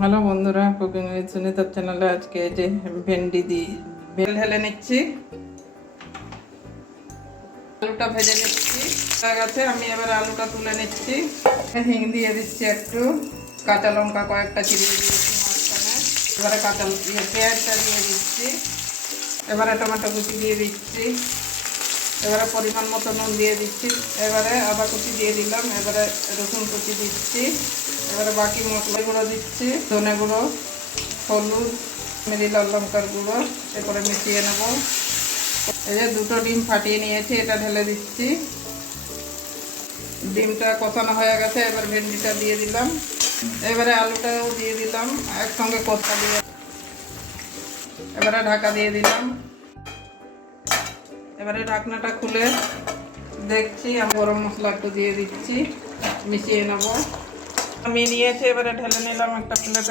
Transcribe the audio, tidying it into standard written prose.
Hello বন্ধুরা, cooking with সুনিতার চ্যানেলে আজকে যে ভেন্ডি বেল ঢেলে নিচ্ছি, আলুটা ভেজে নিচ্ছি। হয়ে গেছে, আমি এবার আলুটা তুলে নিচ্ছি। হিং দিয়ে দিচ্ছি, একটু কাঁচা লঙ্কা কয়েকটা চিরিয়ে দিচ্ছি মাঝখানে। এবারে পেঁয়াজটা দিয়ে দিচ্ছি। এবারে টমেটো কুচি দিয়ে দিচ্ছি। এবারে পরিমাণ মতো নুন দিয়ে দিচ্ছি। এবারে আদা কুচি দিয়ে দিলাম। এবারে রসুন কুচি দিচ্ছি। এবারে বাকি মশলা গুঁড়ো দিচ্ছি, ধনে গুঁড়ো, হলুদ, কাশ্মীরি লাল লঙ্কার গুঁড়ো। এরপরে মিশিয়ে নেব। এই যে দুটো ডিম ফাটিয়ে নিয়েছি, এটা ঢেলে দিচ্ছি। ডিমটা কষানো হয়ে গেছে, এবার ভেন্ডিটা দিয়ে দিলাম। এবারে আলুটাও দিয়ে দিলাম একসঙ্গে কষা দিয়ে। এবারে ঢাকা দিয়ে দিলাম। এবারে ঢাকনাটা খুলে দেখছি, আমি গরম মশলা একটু দিয়ে দিচ্ছি, মিশিয়ে নেব। আমি নিয়েছি, এবারে ঢেলে নিলাম একটা প্লেটে।